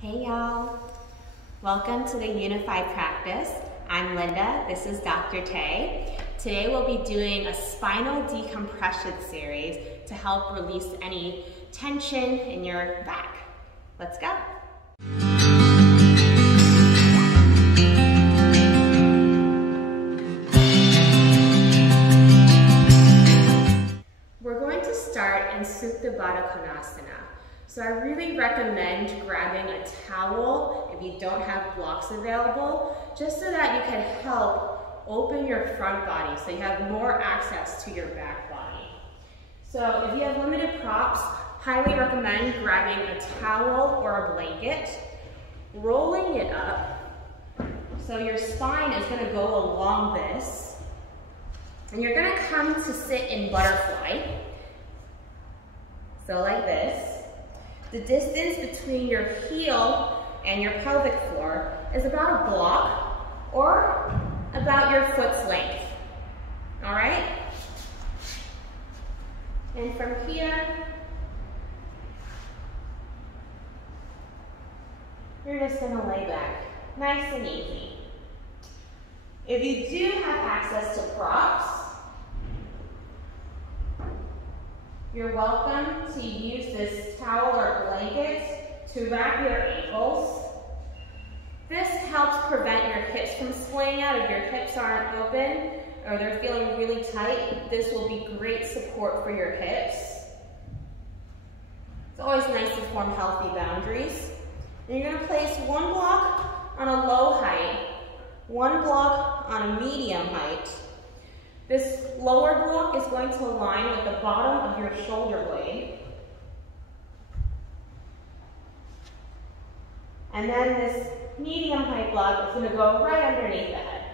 Hey y'all, welcome to the Unify Practice. I'm Linda, this is Dr. Tai. Today we'll be doing a spinal decompression series to help release any tension in your back. Let's go. We're going to start in Vata Konasana. So I really recommend grabbing a towel if you don't have blocks available, just so that you can help open your front body so you have more access to your back body. So if you have limited props, highly recommend grabbing a towel or a blanket, rolling it up. So your spine is going to go along this, and you're going to come to sit in butterfly. So like this. The distance between your heel and your pelvic floor is about a block or about your foot's length. All right? And from here, you're just going to lay back, nice and easy. If you do have access to props, you're welcome to use this towel or blanket to wrap your ankles. This helps prevent your hips from splaying out. If your hips aren't open or they're feeling really tight, this will be great support for your hips. It's always nice to form healthy boundaries. And you're going to place one block on a low height, one block on a medium height. This lower block is going to align with the bottom of your shoulder blade. And then this medium height block is going to go right underneath the head.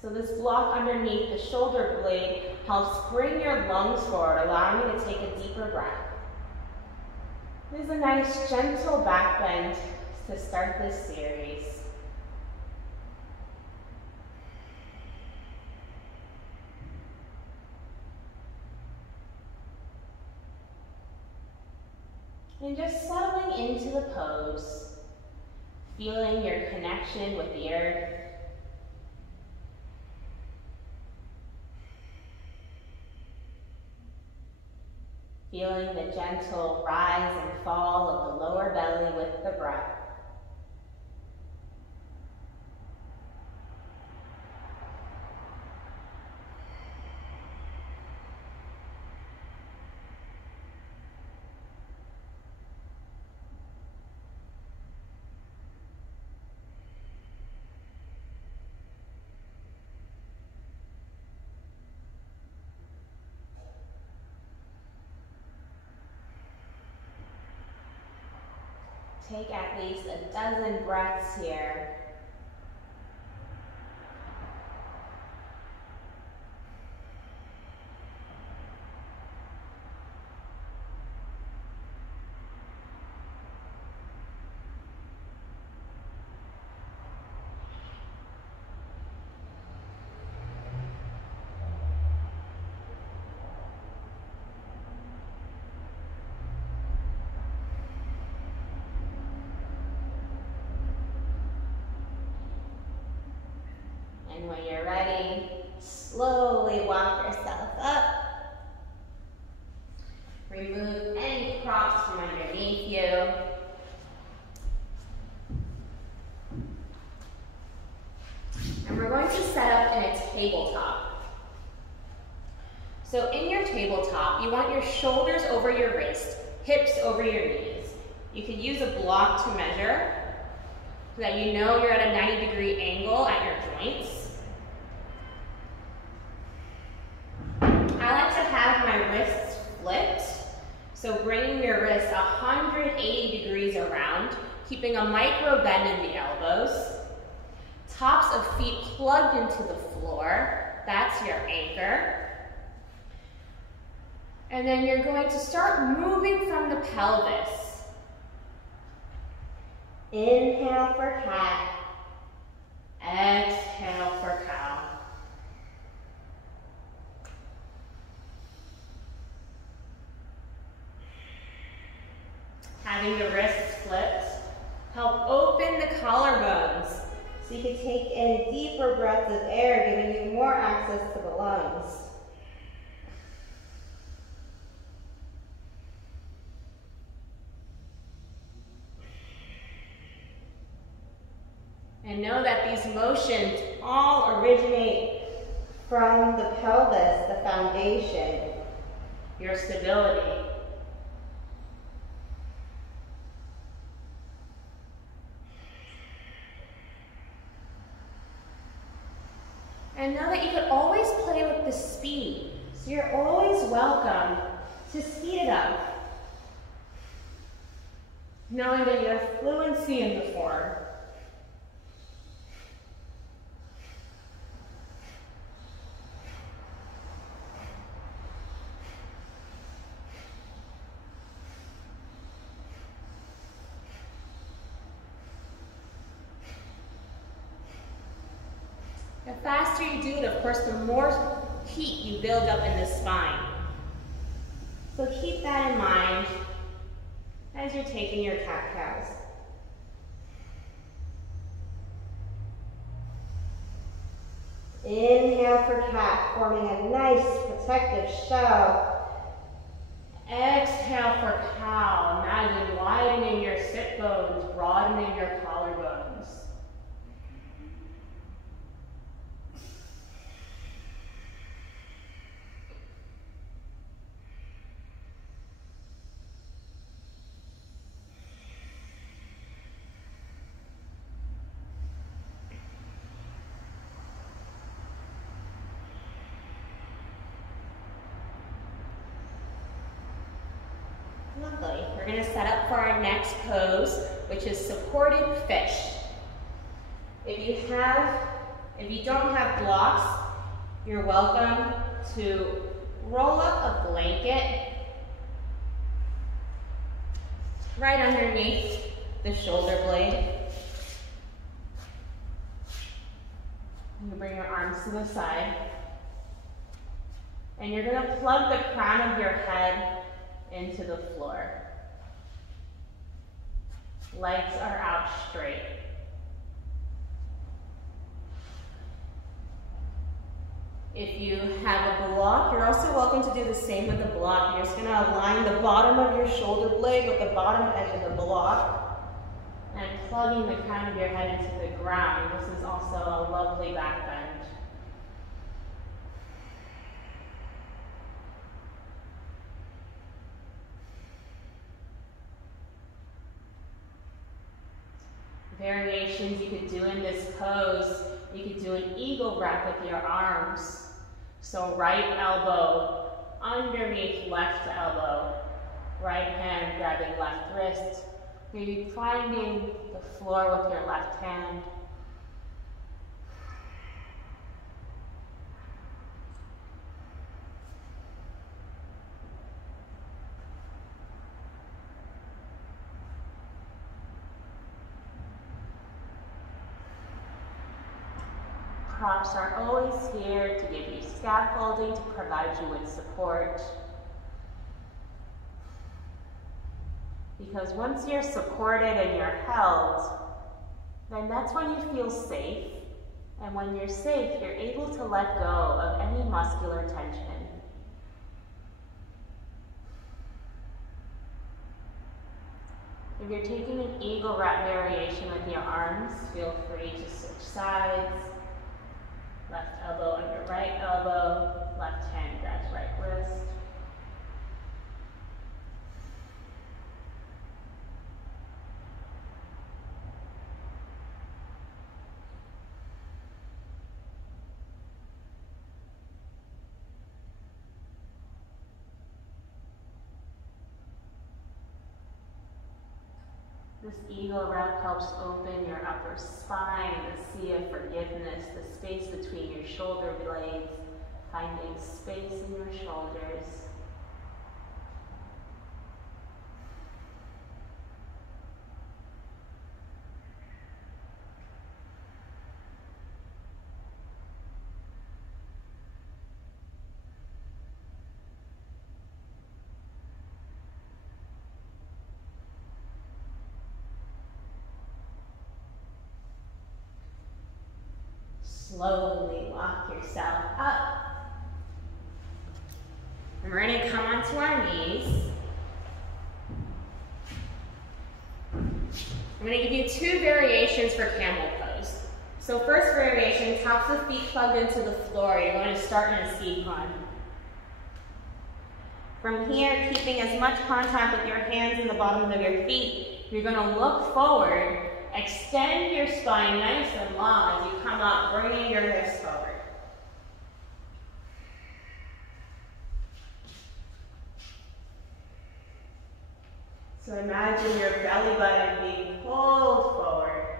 So this block underneath the shoulder blade helps bring your lungs forward, allowing you to take a deeper breath. This is a nice gentle back bend to start this series. And just settling into the pose, feeling your connection with the earth. Feeling the gentle rise and fall of the lower belly with the breath. Take at least a dozen breaths here. And when you're ready, slowly walk yourself up. Remove any props from underneath you. And we're going to set up in a tabletop. So in your tabletop, you want your shoulders over your wrist, hips over your knees. You can use a block to measure so that you know you're at a 90-degree angle at your joints. I like to have my wrists flipped, so bringing your wrists 180 degrees around, keeping a micro bend in the elbows, tops of feet plugged into the floor, that's your anchor. And then you're going to start moving from the pelvis. Inhale for cat, exhale for cow. Having the wrists flipped, help open the collarbones. So you can take in deeper breaths of air, giving you more access to the lungs. And know that these motions all originate from the pelvis, the foundation, your stability. And know that you could always play with the speed. So you're always welcome to speed it up. Knowing that you have fluency in the form. The faster you do it, of course, the more heat you build up in the spine. So keep that in mind as you're taking your cat-cows. Inhale for cat, forming a nice protective shell. Exhale for cow. Imagine widening your sit bones, broadening your collarbones. Lovely. We're going to set up for our next pose, which is supported fish. If you don't have blocks, you're welcome to roll up a blanket right underneath the shoulder blade. You bring your arms to the side. And you're going to plug the crown of your head into the floor. Legs are out straight. If you have a block, you're also welcome to do the same with the block. You're just going to align the bottom of your shoulder blade with the bottom edge of the block and plugging the crown of your head into the ground. This is also a lovely back bend. Variations you could do in this pose, you could do an eagle wrap with your arms. So right elbow underneath left elbow, right hand grabbing left wrist, maybe finding the floor with your left hand. Props are always here to give you scaffolding, to provide you with support. Because once you're supported and you're held, then that's when you feel safe. And when you're safe, you're able to let go of any muscular tension. If you're taking an eagle wrap variation with your arms, feel free to switch sides. Left elbow under right elbow, left hand grabs right wrist. This eagle wrap helps open your upper spine, the sea of forgiveness, the space between your shoulder blades, finding space in your shoulders. Slowly walk yourself up. And we're going to come onto our knees. I'm going to give you 2 variations for Camel Pose. So first variation, tops of feet plugged into the floor. You're going to start in a Qi Gong. From here, keeping as much contact with your hands and the bottoms of your feet, you're going to look forward, extend your spine nice and long as you come up, bringing your hips forward. So imagine your belly button being pulled forward.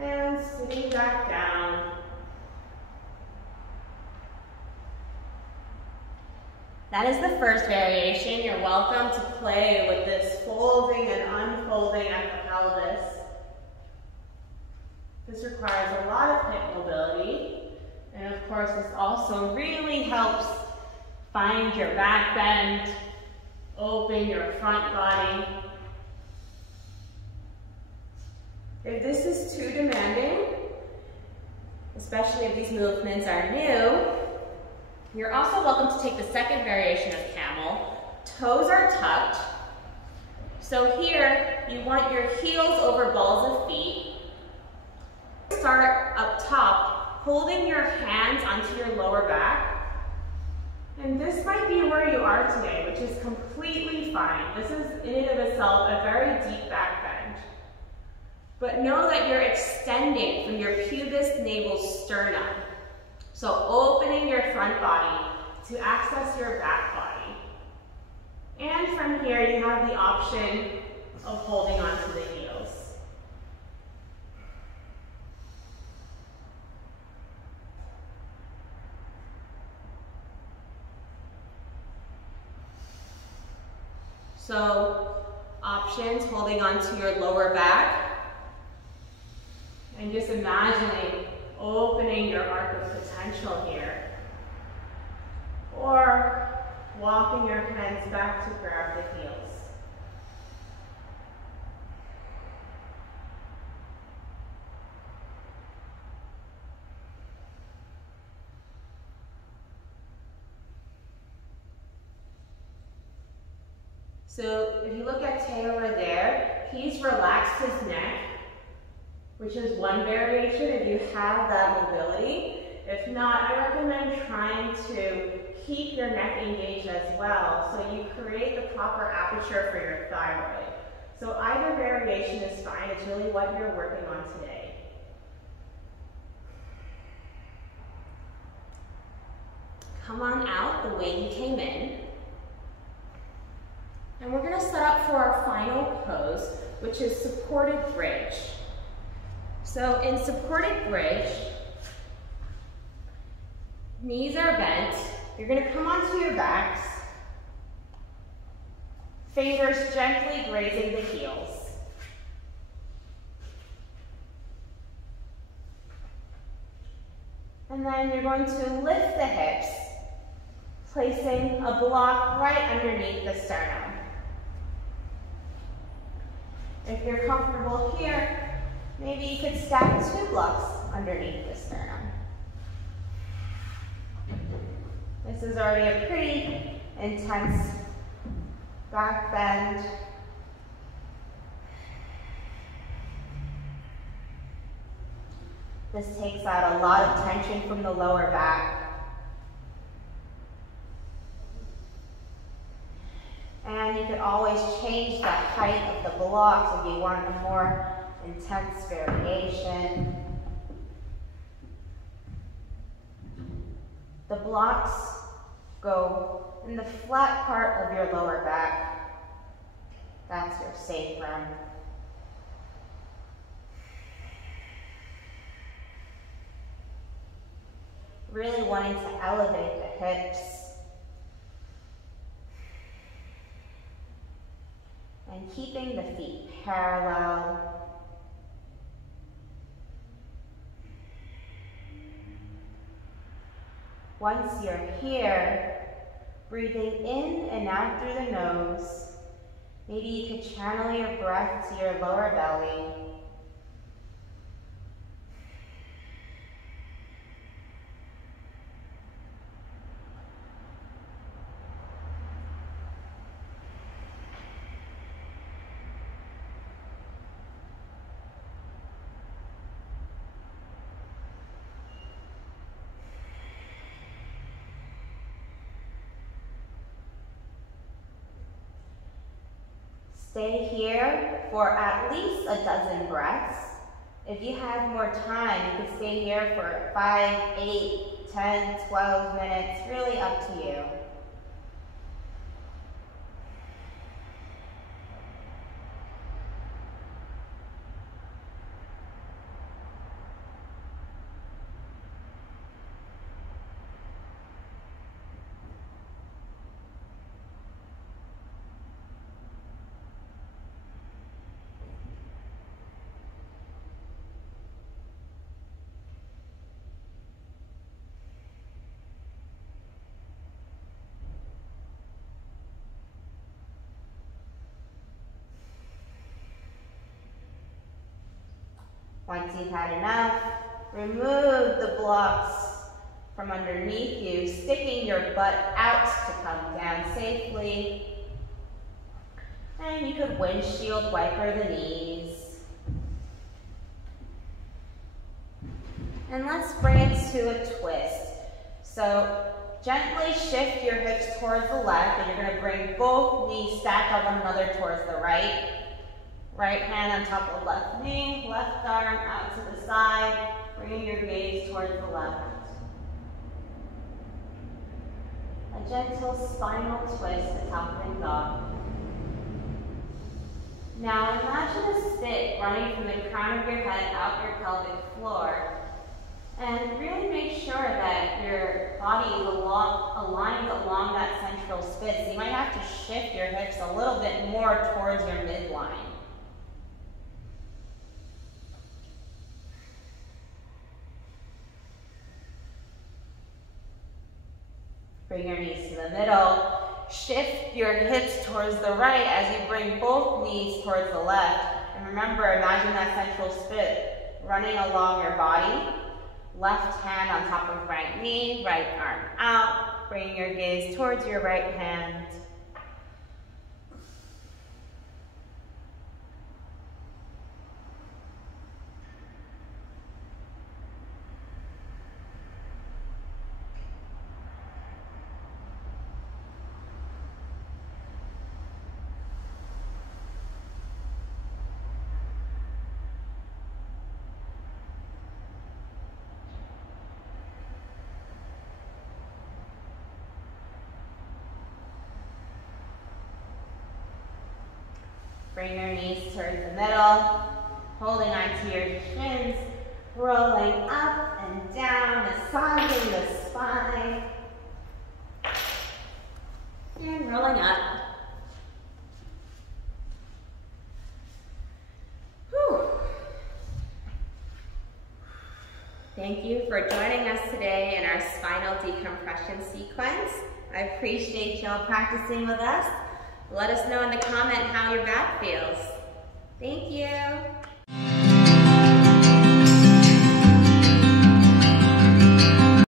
And sitting back down. That is the first variation. You're welcome to play with this folding and unfolding at the pelvis. This requires a lot of hip mobility. And of course, this also really helps find your back bend, open your front body. If this is too demanding, especially if these movements are new, you're also welcome to take the second variation of camel. Toes are tucked. So here, you want your heels over balls of feet. Start up top, holding your hands onto your lower back. And this might be where you are today, which is completely fine. This is in and of itself a very deep back bend. But know that you're extending from your pubis, navel, sternum. So opening your front body to access your back body. And from here, you have the option of holding onto the heels. So options, holding onto your lower back. And just imagining opening your arc of potential here. Or walking your hands back to grab the heels. So if you look at Tay over there, he's relaxed his neck, which is one variation if you have that mobility. If not, I recommend trying to keep your neck engaged as well so you create the proper aperture for your thyroid. So either variation is fine, it's really what you're working on today. Come on out the way you came in. And we're going to set up for our final pose, which is supported bridge. So in supported bridge, knees are bent. You're going to come onto your backs, fingers gently grazing the heels. And then you're going to lift the hips, placing a block right underneath the sternum. If you're comfortable here, maybe you could stack 2 blocks underneath the sternum. This is already a pretty intense back bend. This takes out a lot of tension from the lower back. And you could always change the height of the blocks if you want a more intense variation. The blocks go in the flat part of your lower back. That's your sacrum. Really wanting to elevate the hips. And keeping the feet parallel. Once you're here, breathing in and out through the nose, maybe you could channel your breath to your lower belly. Stay here for at least a dozen breaths. If you had more time, you could stay here for 5, 8, 10, 12 minutes, really up to you. Once you've had enough, remove the blocks from underneath you, sticking your butt out to come down safely. And you could windshield wiper the knees. And let's bring it to a twist. So gently shift your hips towards the left, and you're going to bring both knees stacked on one another towards the right. Right hand on top of left knee, left arm out to the side, bringing your gaze towards the left. A gentle spinal twist to top things off. Now imagine a stick running from the crown of your head out your pelvic floor. And really make sure that your body is aligned along that central spit. So you might have to shift your hips a little bit more towards your midline. Bring your knees to the middle. Shift your hips towards the right as you bring both knees towards the left. And remember, imagine that central spit running along your body. Left hand on top of right knee, right arm out. Bring your gaze towards your right hand. Bring your knees towards the middle, holding onto your shins, rolling up and down, massaging the spine, and rolling up. Whew. Thank you for joining us today in our spinal decompression sequence. I appreciate y'all practicing with us. Let us know in the comment how your back feels. Thank you.